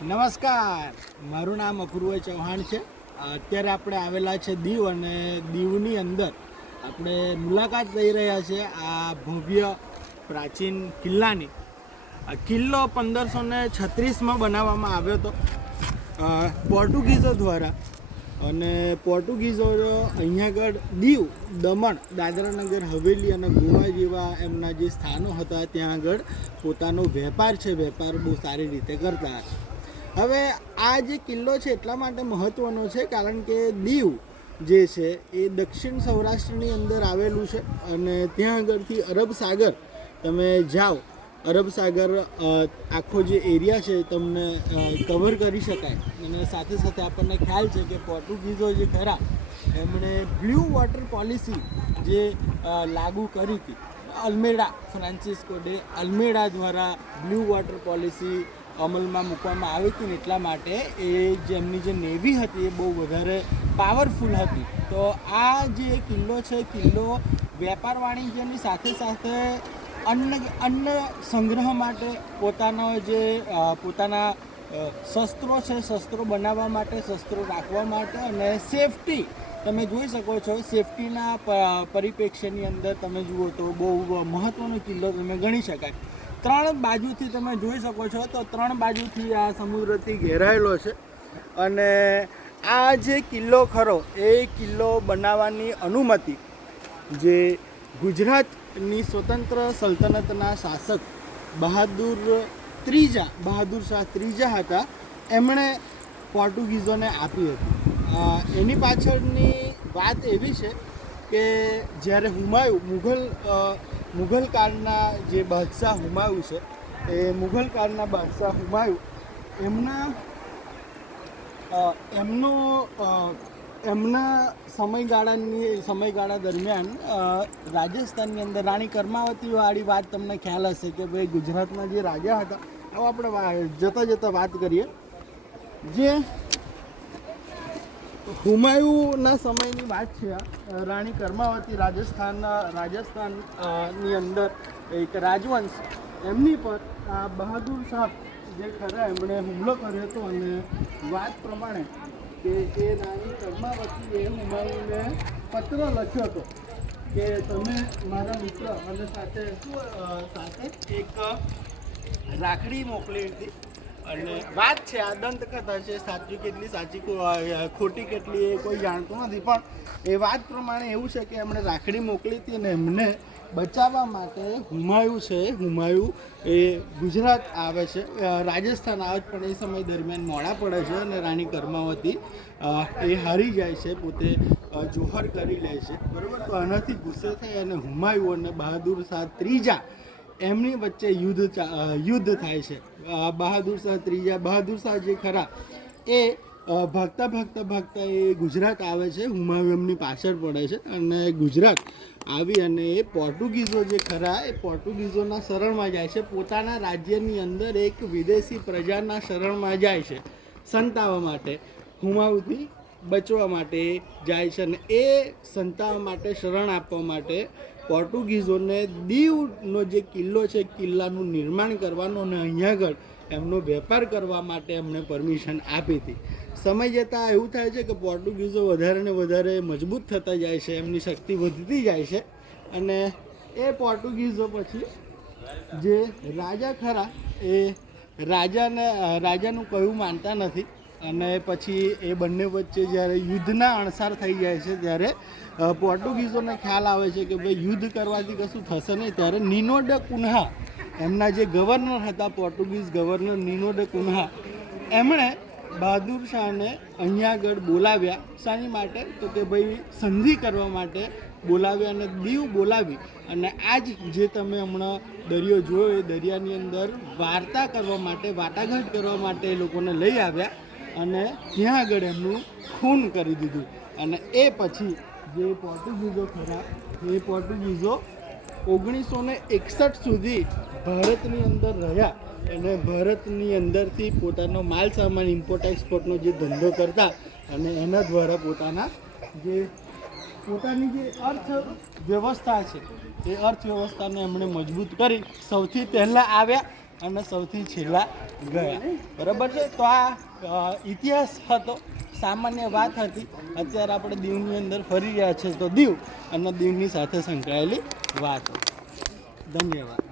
નમસ્કાર, મારું નામ અપૂર્વ ચૌહાણ છે. અત્યારે આપણે આવેલા છે દીવ, અને દીવની અંદર આપણે મુલાકાત લઈ રહ્યા છે આ ભવ્ય પ્રાચીન કિલ્લાની. આ કિલ્લો 1536માં બનાવવામાં આવ્યો હતો પોર્ટુગીઝો દ્વારા. અને પોર્ટુગીઝો અહીંયા આગળ દીવ, દમણ, દાદરાનગર હવેલી અને ગોવા જેવા એમના જે સ્થાનો હતા ત્યાં આગળ પોતાનો વેપાર છે, વેપાર બહુ સારી રીતે કરતા હતા. હવે આ જે કિલ્લો છે એટલા માટે મહત્ત્વનો છે કારણ કે દીવ જે છે એ દક્ષિણ સૌરાષ્ટ્રની અંદર આવેલું છે, અને ત્યાં આગળથી અરબ સાગર તમે જાઓ, અરબ સાગર આખો જે એરિયા છે તમને કવર કરી શકાય. અને સાથે સાથે આપણને ખ્યાલ છે કે પોર્ટુગીઝો જે ખરા એમણે બ્લુ વોટર પોલિસી જે લાગુ કરી હતી, અલ્મેડા, ફ્રાન્સિસ્કો ડે અલ્મેડા દ્વારા બ્લુ વોટર પોલિસી અમલમાં મૂકવામાં આવી હતી ને એટલા માટે એ જે એમની જે નેવી હતી એ બહુ વધારે પાવરફુલ હતી. તો આ જે કિલ્લો છે, કિલ્લો વેપાર વાણિજ્યની સાથે સાથે અન્ન સંગ્રહ માટે પોતાના શસ્ત્રો છે, શસ્ત્રો બનાવવા માટે, શસ્ત્રો રાખવા માટે, અને સેફટી તમે જોઈ શકો છો. સેફટીના પરિપ્રેક્ષ્યની અંદર તમે જુઓ તો બહુ મહત્ત્વનો કિલ્લો તમે ગણી શકાય. 3 બાજુથી તમે જોઈ શકો છો તો 3 બાજુથી આ સમુદ્રથી ઘેરાયેલો છે. અને આ જે કિલ્લો ખરો એ કિલ્લો બનાવવાની અનુમતિ જે ગુજરાતની સ્વતંત્ર સલ્તનતના શાસક બહાદુર શાહ ત્રીજા હતા, એમણે પોર્ટુગીઝોને આપી હતી. એની પાછળની વાત એવી છે કે જ્યારે મુઘલ કાળના જે બાદશાહ હુમાયુ છે, એ મુઘલ કાળના બાદશાહ હુમાયુ એમના સમયગાળા દરમિયાન રાજસ્થાનની અંદર રાણી કર્માવતી વાળી વાત તમને ખ્યાલ હશે કે ભાઈ ગુજરાતના જે રાજા હતા. હવે આપણે જતાં વાત કરીએ. જે હુમાયુના સમયની વાત છે, રાણી કર્માવતી રાજસ્થાનની અંદર એક રાજવંશ, એમની પર આ બહાદુર શાહ જે ખરા એમણે હુમલો કર્યો હતો. અને વાત પ્રમાણે કે એ રાણી કર્માવતીએ હુમાયુને પત્ર લખ્યો હતો કે તમે મારા મિત્ર અને સાથે એક રાખડી મોકલી હતી. અને વાત છે, આ દંતકથા છે, સાચી કેટલી સાચી ખોટી કેટલી એ કોઈ જાણતું નથી, પણ એ વાત પ્રમાણે એવું છે કે એમણે રાખડી મોકલી હતી અને એમને બચાવવા માટે હુમાયુ એ ગુજરાત આવે છે, રાજસ્થાન આવે છે, પણ એ સમય દરમિયાન મોડા પડે છે અને રાણી કર્માવતી એ હારી જાય છે, પોતે જોહર કરી લે છે, બરાબર. તો આનાથી ગુસ્સે થઈ અને હુમાયુ અને બહાદુર શાહ ત્રીજા એમની વચ્ચે યુદ્ધ થાય છે. બહાદુર શાહ જે ખરા એ ભાગતા એ ગુજરાત આવે છે. હુમાયુ એમની પાછળ પડે છે અને ગુજરાત આવી અને એ પોર્ટુગીઝો જે ખરા એ પોર્ટુગીઝોના શરણમાં જાય છે. પોતાના રાજ્યની અંદર એક વિદેશી પ્રજાના શરણમાં જાય છે, સંતાવવા માટે, હુમાયુથી બચવા માટે જાય છે. અને એ સંતાવવા માટે, શરણ આપવા માટે પોર્ટુગીઝોને દીવનો જે કિલ્લો છે, કિલ્લાનું નિર્માણ કરવાનું અને અહીંયા આગળ એમનો વેપાર કરવા માટે એમણે પરમિશન આપી હતી. સમય જતાં એવું થાય છે કે પોર્ટુગીઝો વધારે ને વધારે મજબૂત થતા જાય છે, એમની શક્તિ વધતી જાય છે. અને એ પોર્ટુગીઝો પછી જે રાજા ખરા એ રાજાનું કહ્યું માનતા નથી. અને પછી એ બંને વચ્ચે જ્યારે યુદ્ધના અણસાર થઈ જાય છે, ત્યારે પોર્ટુગીઝોને ખ્યાલ આવે છે કે ભાઈ યુદ્ધ કરવાથી કશું થશે નહીં. ત્યારે નીનો ડ કુન્હા, એમના જે ગવર્નર હતા, પોર્ટુગીઝ ગવર્નર નીનો ડ કુન્હા, એમણે બહાદુર શાહને અહીંયા આગળ બોલાવ્યા. શાની માટે? તો કે ભાઈ સંધિ કરવા માટે બોલાવ્યા, અને દીવ બોલાવી અને આજ જે તમે હમણાં દરિયો જોયો એ દરિયાની અંદર વાટાઘાટ કરવા માટે એ લોકોને લઈ આવ્યા અને ત્યાં આગળ એમનું ખૂન કરી દીધું. અને એ પછી જે પોર્ટુગીઝો ખરા એ પોર્ટુગીઝો 1961 સુધી ભારતની અંદર રહ્યા અને ભારતની અંદરથી પોતાનો માલ સામાન ઇમ્પોર્ટ એક્સપોર્ટનો જે ધંધો કરતા અને એના દ્વારા પોતાની જે અર્થવ્યવસ્થા છે એ અર્થવ્યવસ્થાને એમણે મજબૂત કરી. સૌથી પહેલાં આવ્યા અને સૌથી છેલ્લા ગયા. બરાબર છે. તો આ ઇતિહાસ હતો, સામાન્ય વાત હતી. અત્યારે આપણે દીવની અંદર ફરી રહ્યા છે, તો દીવ અને દીવની સાથે સંકળાયેલી વાત. ધન્યવાદ.